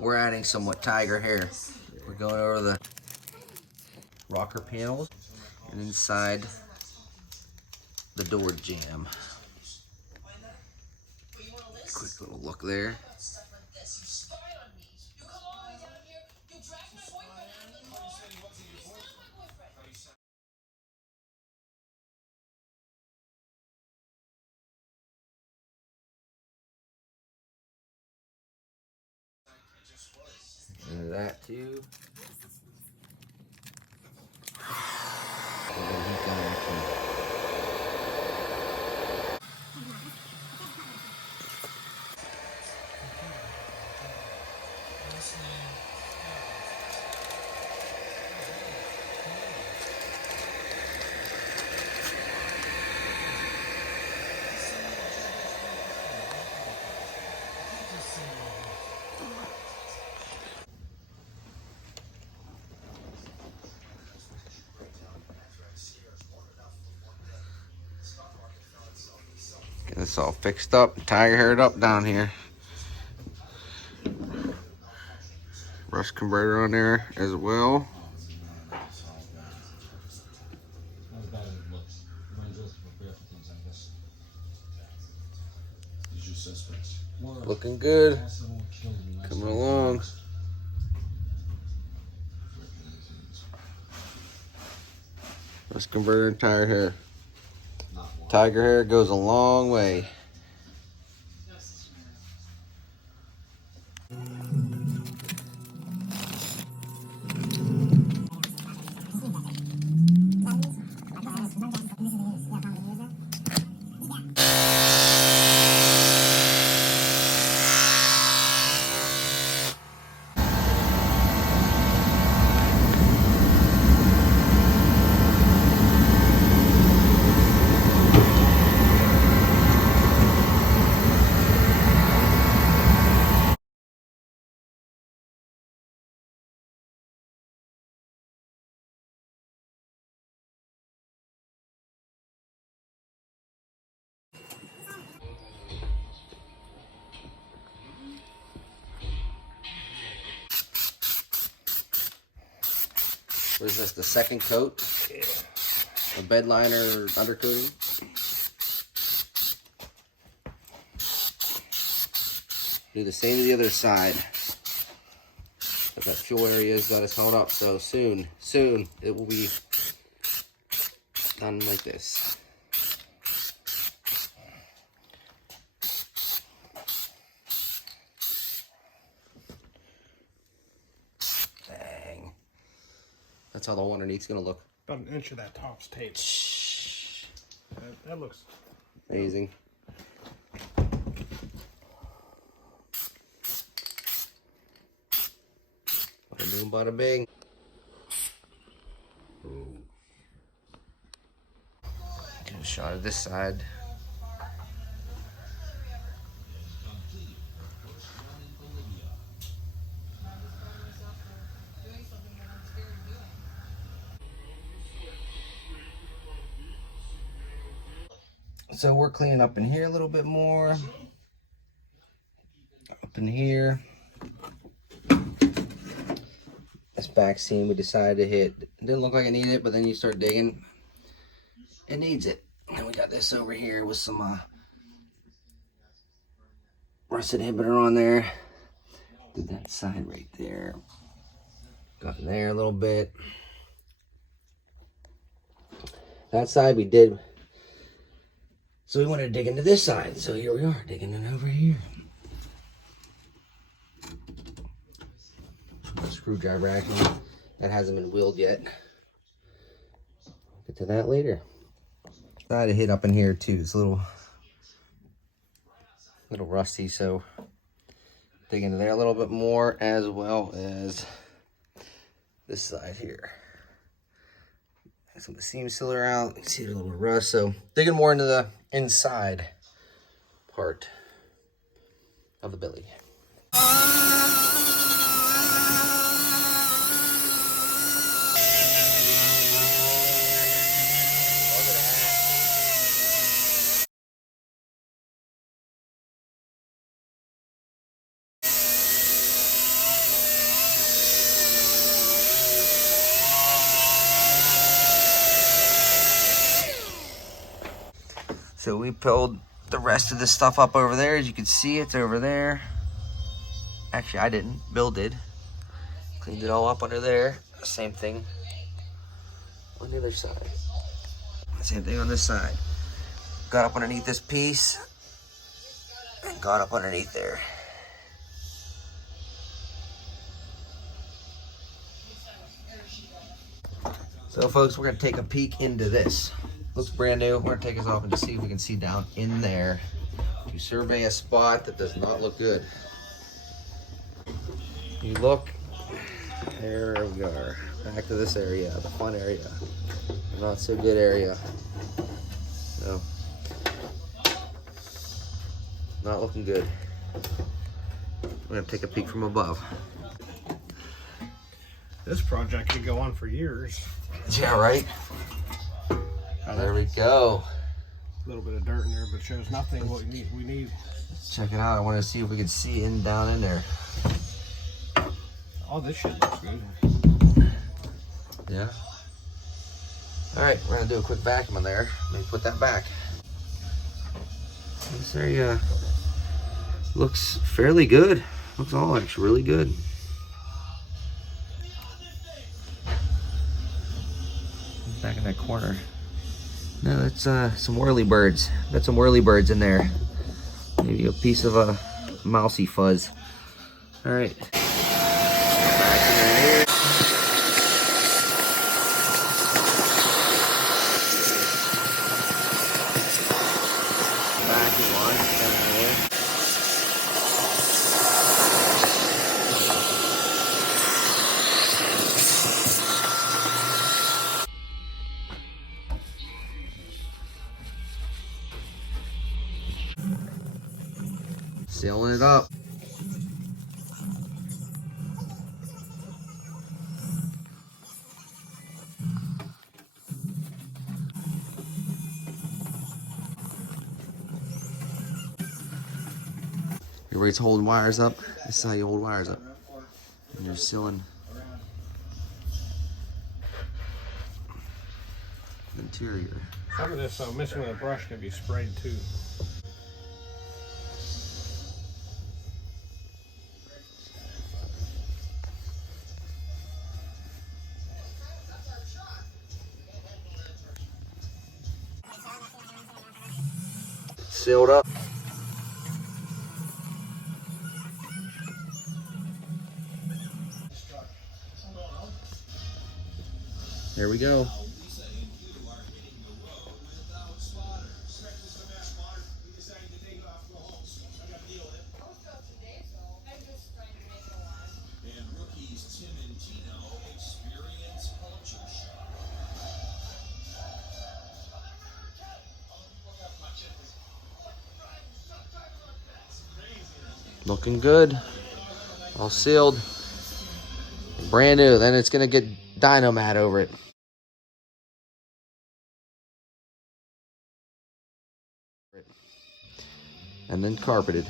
we're adding somewhat tiger hair. We're going over the rocker panels and inside the door jamb. Quick little look there. And that too. Get this all fixed up, tiger haired up down here. Rust converter on there as well. Looking good. Coming along. Rust converter and tire hair. Tiger hair goes a long way. What is this, the second coat? Yeah. A bed liner undercoating. Do the same to the other side. But that fuel area has got us held up, so soon it will be done like this. Dang. That's how the one underneath's gonna look. About an inch of that top's tape. That looks amazing. Bada boom, bada bing. Get a shot of this side. So we're cleaning up in here a little bit more. Up in here. This back seam we decided to hit. It didn't look like it needed it, but then you start digging, it needs it. And we got this over here with some rust inhibitor on there. Did that side right there. Got in there a little bit. That side we did. So we wanted to dig into this side. So here we are, digging in over here. Screwdriver action. That hasn't been wheeled yet. Get to that later. I had to hit up in here too. It's a little rusty, so dig into there a little bit more, as well as this side here. Some of the seam sealer out. You can see a little bit of rust. So digging more into the inside part of the Billy. So we pulled the rest of this stuff up over there. As you can see, it's over there. Actually, I didn't. Bill did. Cleaned it all up under there. Same thing on the other side. Same thing on this side. Got up underneath this piece and got up underneath there. So folks, we're gonna take a peek into this. Looks brand new. We're gonna take this off and just see if we can see down in there to survey a spot that does not look good. You look, there we are. Back to this area, the fun area. Not so good area. No. Not looking good. We're gonna take a peek from above. This project could go on for years. Yeah, right? There we go. A little bit of dirt in there, but shows nothing what we need. Let's check it out. I want to see if we can see in down in there. Oh, this shit looks good. Yeah. All right, we're gonna do a quick vacuum in there. Maybe put that back. This area looks fairly good. Looks all actually really good. Back in that corner. No, that's some whirlybirds. Got some whirlybirds in there. Maybe a piece of a mousy fuzz. All right. Back in here. Vacuum on down there. Sealing it up. Everybody's holding wires up. This is how you hold wires up. And you're sealing the interior. Some of this missing with a brush can be sprayed too. Sealed up. There we go. Looking good. All sealed. Brand new. Then it's gonna get Dynomat over it. And then carpeted.